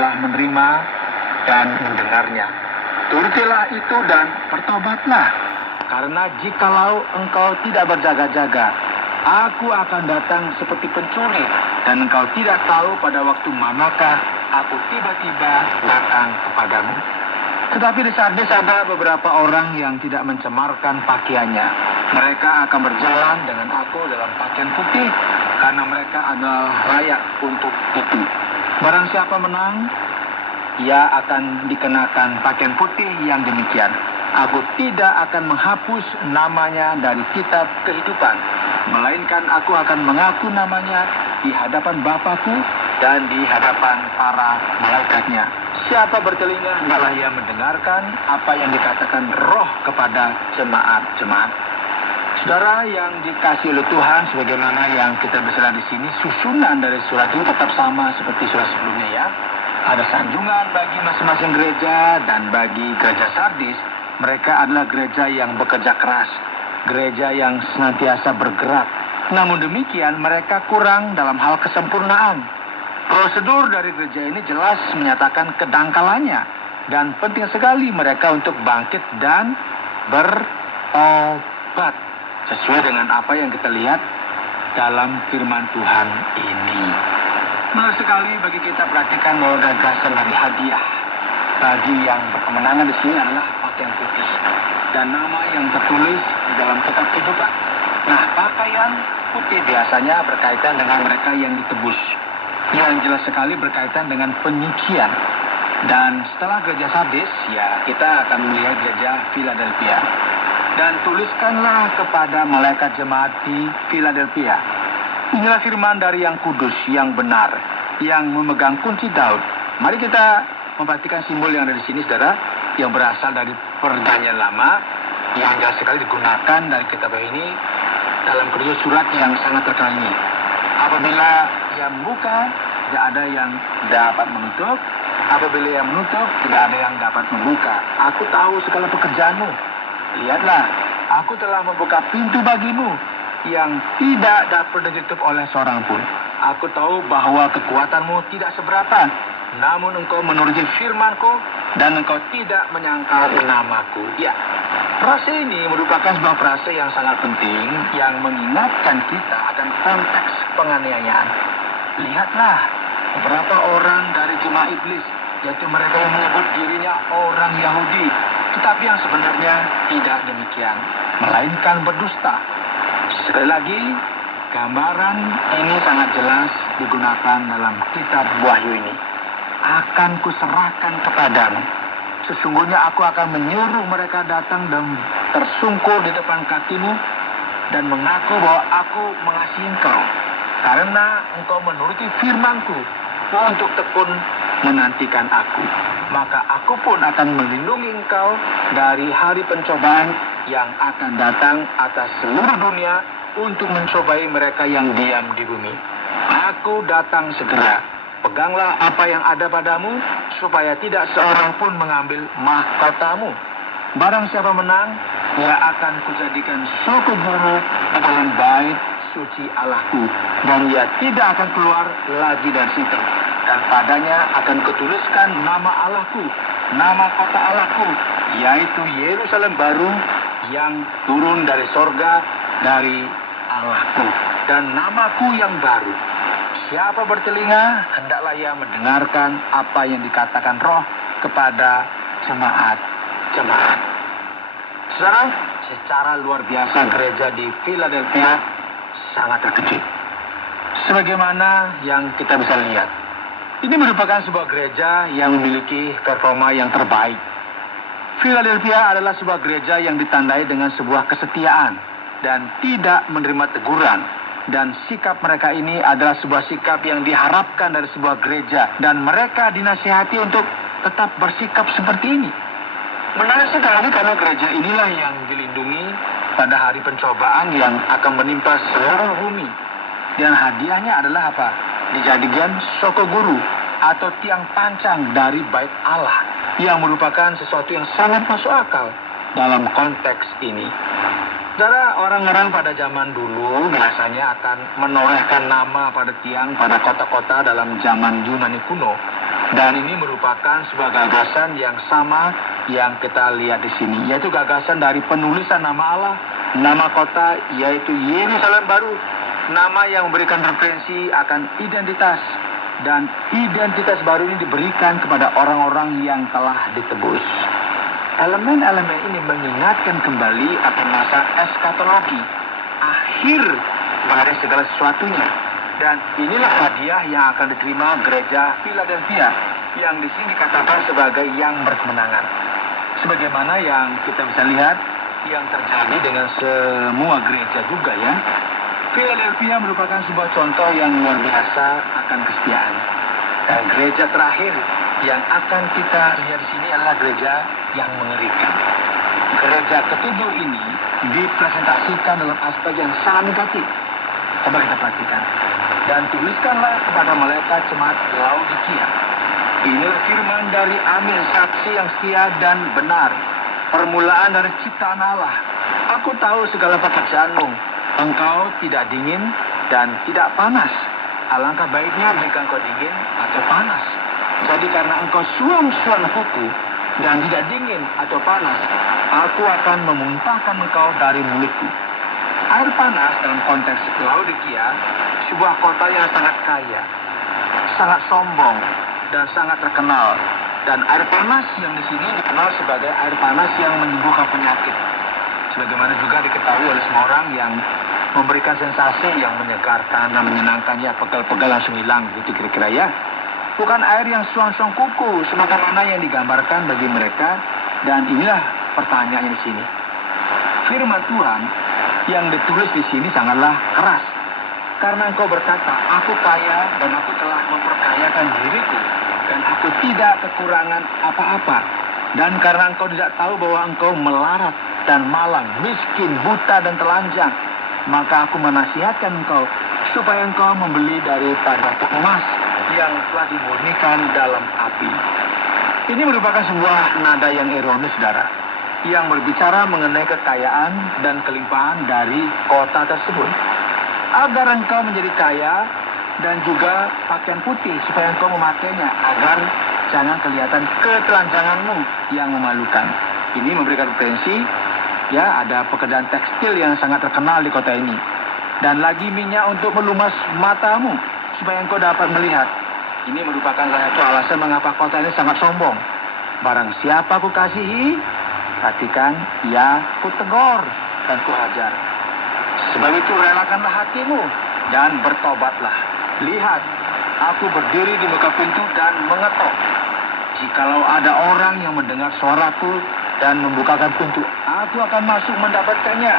telah menerima dan mendengarnya. Turutilah itu dan bertobatlah. Karena jikalau engkau tidak berjaga-jaga, aku akan datang seperti pencuri, dan engkau tidak tahu pada waktu manakah aku tiba-tiba datang kepadamu. Tetapi di Sardes ada beberapa orang yang tidak mencemarkan pakaiannya. Mereka akan berjalan dengan aku dalam pakaian putih, karena mereka adalah layak untuk itu. Barang siapa menang, ia akan dikenakan pakaian putih yang demikian. Aku tidak akan menghapus namanya dari kitab kehidupan, melainkan aku akan mengaku namanya di hadapan Bapakku dan di hadapan para malaikatnya. Siapa bertelinga, hendaklah ia mendengarkan apa yang dikatakan Roh kepada jemaat-jemaat. Saudara yang dikasihi oleh Tuhan, sebagaimana yang kita bisa lihat di sini, susunan dari surat ini tetap sama seperti surat sebelumnya ya. Ada sanjungan bagi masing-masing gereja, dan bagi gereja Sardis, mereka adalah gereja yang bekerja keras, gereja yang senantiasa bergerak. Namun demikian, mereka kurang dalam hal kesempurnaan. Prosedur dari gereja ini jelas menyatakan kedangkalannya, dan penting sekali mereka untuk bangkit dan bertobat, sesuai dengan apa yang kita lihat dalam firman Tuhan ini. Menarik sekali bagi kita perhatikan bahwa gagasan dari hadiah bagi yang berkemenangan di sini adalah pakaian putih dan nama yang tertulis di dalam kitab kehidupan. Nah, pakaian putih biasanya berkaitan dengan mereka yang ditebus. Yang jelas sekali berkaitan dengan penyucian. Dan setelah gereja Sardis, ya kita akan melihat gereja Philadelphia. Dan tuliskanlah kepada malaikat jemaat di Philadelphia. Inilah firman dari yang kudus, yang benar, yang memegang kunci Daud. Mari kita memperhatikan simbol yang ada di sini, saudara, yang berasal dari Perjanjian Lama, yang jelas sekali digunakan dari kitab ini dalam kedua surat yang sangat terkenal ini. Apabila ia membuka, tidak ada yang dapat menutup. Apabila ia menutup, tidak ada yang dapat membuka. Aku tahu segala pekerjaanmu. Lihatlah, aku telah membuka pintu bagimu yang tidak dapat ditutup oleh seorang pun. Aku tahu bahwa kekuatanmu tidak seberapa, namun engkau menuruti firmanku dan engkau tidak menyangkal namaku. Ya, frase ini merupakan sebuah frase yang sangat penting yang mengingatkan kita akan konteks penganiayaan. Lihatlah, beberapa orang dari jemaah iblis, yaitu mereka yang menyebut dirinya orang Yahudi, tetapi yang sebenarnya tidak demikian, melainkan berdusta. Sekali lagi, gambaran ini sangat jelas digunakan dalam kitab Wahyu ini. Akan kuserahkan kepadamu. Sesungguhnya aku akan menyuruh mereka datang dan tersungkur di depan kakimu dan mengaku bahwa aku mengasihi engkau, karena engkau menuruti firmanku untuk tekun menantikan aku. Maka aku pun akan melindungi engkau dari hari pencobaan yang akan datang atas seluruh dunia untuk mencobai mereka yang diam di bumi. Aku datang segera. Peganglah apa yang ada padamu, supaya tidak seorang pun mengambil mahkotamu. Barang siapa menang, ia akan kujadikan suku guru di dalam bait suci Allahku, dan ia tidak akan keluar lagi dari situ. Dan padanya akan kutuliskan nama Allahku, nama kota Allahku, yaitu Yerusalem baru yang turun dari sorga dari Allahku, dan namaku yang baru. Siapa bertelinga, hendaklah ia mendengarkan apa yang dikatakan Roh kepada jemaat-jemaat. Saudara, secara luar biasa gereja di Philadelphia sangat terkejut. Sebagaimana yang kita bisa lihat, ini merupakan sebuah gereja yang memiliki performa yang terbaik. Philadelphia adalah sebuah gereja yang ditandai dengan sebuah kesetiaan dan tidak menerima teguran. Dan sikap mereka ini adalah sebuah sikap yang diharapkan dari sebuah gereja. Dan mereka dinasihati untuk tetap bersikap seperti ini. Menarik sekali karena gereja inilah yang dilindungi pada hari pencobaan yang akan menimpa seluruh bumi. Dan hadiahnya adalah apa? Dijadikan soko guru atau tiang pancang dari bait Allah, yang merupakan sesuatu yang sangat masuk akal dalam konteks ini. Saudara, orang-orang pada zaman dulu biasanya akan menorehkan nama pada tiang pada kota-kota dalam zaman Yunani kuno. Dan ini merupakan sebuah gagasan yang sama yang kita lihat di sini, yaitu gagasan dari penulisan nama Allah, nama kota yaitu Yerusalem baru, nama yang memberikan referensi akan identitas, dan identitas baru ini diberikan kepada orang-orang yang telah ditebus. Elemen-elemen ini mengingatkan kembali akan masa eskatologi, akhir pada segala sesuatunya. Dan inilah hadiah yang akan diterima gereja Philadelphia, yang di sini dikatakan sebagai yang berkemenangan. Sebagaimana yang kita bisa lihat yang terjadi dengan semua gereja juga ya. Philadelphia merupakan sebuah contoh yang luar biasa akan kesetiaan. Dan gereja terakhir yang akan kita lihat di sini adalah gereja yang mengerikan. Gereja ketujuh ini dipresentasikan dalam aspek yang sangat negatif. Coba kita perhatikan. Dan tuliskanlah kepada malaikat jemaat Laodikia. Inilah firman dari Amin, saksi yang setia dan benar, permulaan dari ciptaan Allah. Aku tahu segala pekerjaanmu. Engkau tidak dingin dan tidak panas. Alangkah baiknya jika engkau dingin atau panas. Jadi karena engkau suam-suam kuku dan tidak dingin atau panas, aku akan memuntahkan engkau dari mulutku. Air panas dalam konteks Laodikia, sebuah kota yang sangat kaya, sangat sombong, dan sangat terkenal. Dan air panas yang di sini dikenal sebagai air panas yang menyembuhkan penyakit. Sebagaimana juga diketahui oleh semua orang yang memberikan sensasi yang menyegarkan dan menyenangkannya, pegal-pegal langsung hilang, gitu kira-kira ya. Bukan air yang suang-suang kuku, sebagaimana yang digambarkan bagi mereka. Dan inilah pertanyaannya di sini. Firman Tuhan yang ditulis di sini sangatlah keras. Karena engkau berkata, aku kaya dan aku telah memperkayakan diriku, dan aku tidak kekurangan apa-apa. Dan karena engkau tidak tahu bahwa engkau melarat dan malang, miskin, buta dan telanjang, maka aku menasihatkan engkau supaya engkau membeli daripada emas yang telah dimurnikan dalam api. Ini merupakan sebuah nada yang ironis, saudara, yang berbicara mengenai kekayaan dan kelimpahan dari kota tersebut. Agar engkau menjadi kaya dan juga pakaian putih supaya engkau memakainya, agar jangan kelihatan ketelanjanganmu yang memalukan. Ini memberikan referensi, ya, ada pekerjaan tekstil yang sangat terkenal di kota ini. Dan lagi minyak untuk melumas matamu supaya engkau dapat melihat. Ini merupakan salah satu alasan mengapa kota ini sangat sombong. Barang siapa ku kasihi, perhatikan, ya ku tegur dan ku hajar. Sebab itu relakanlah hatimu dan bertobatlah. Lihat, aku berdiri di muka pintu dan mengetok. Jikalau ada orang yang mendengar suaraku dan membukakan pintu, aku akan masuk mendapatkannya.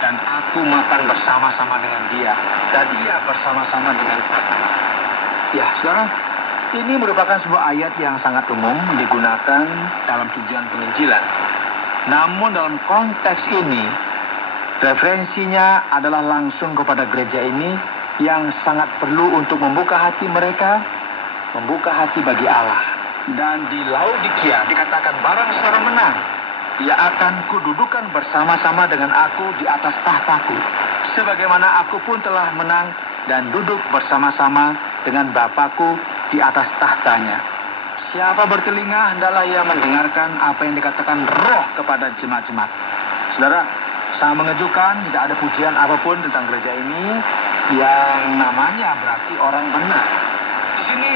Dan aku makan bersama-sama dengan dia, dan ia bersama-sama dengan aku. Ya, saudara, ini merupakan sebuah ayat yang sangat umum digunakan dalam tujuan penginjilan. Namun dalam konteks ini, referensinya adalah langsung kepada gereja ini yang sangat perlu untuk membuka hati mereka, membuka hati bagi Allah. Dan di Laodikia dikatakan, barang seorang menang, ia akan kududukan bersama-sama dengan aku di atas tahtaku, sebagaimana aku pun telah menang dan duduk bersama-sama dengan Bapakku di atas tahtanya. Siapa bertelinga, hendaklah ia mendengarkan apa yang dikatakan Roh kepada jemaat-jemaat. Saudara, sangat mengejutkan, tidak ada pujian apapun tentang gereja ini yang namanya berarti orang benar. Di sini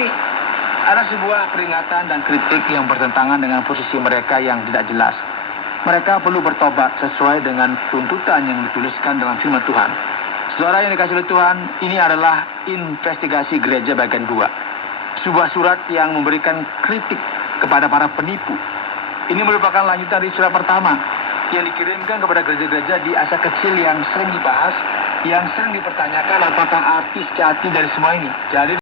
ada sebuah peringatan dan kritik yang bertentangan dengan posisi mereka yang tidak jelas. Mereka perlu bertobat sesuai dengan tuntutan yang dituliskan dalam firman Tuhan. Saudara yang dikasihi oleh Tuhan, ini adalah investigasi gereja bagian 2. Sebuah surat yang memberikan kritik kepada para penipu. Ini merupakan lanjutan dari surat pertama yang dikirimkan kepada gereja-gereja di Asia Kecil yang sering dibahas, yang sering dipertanyakan apakah arti sejati dari semua ini. Jadi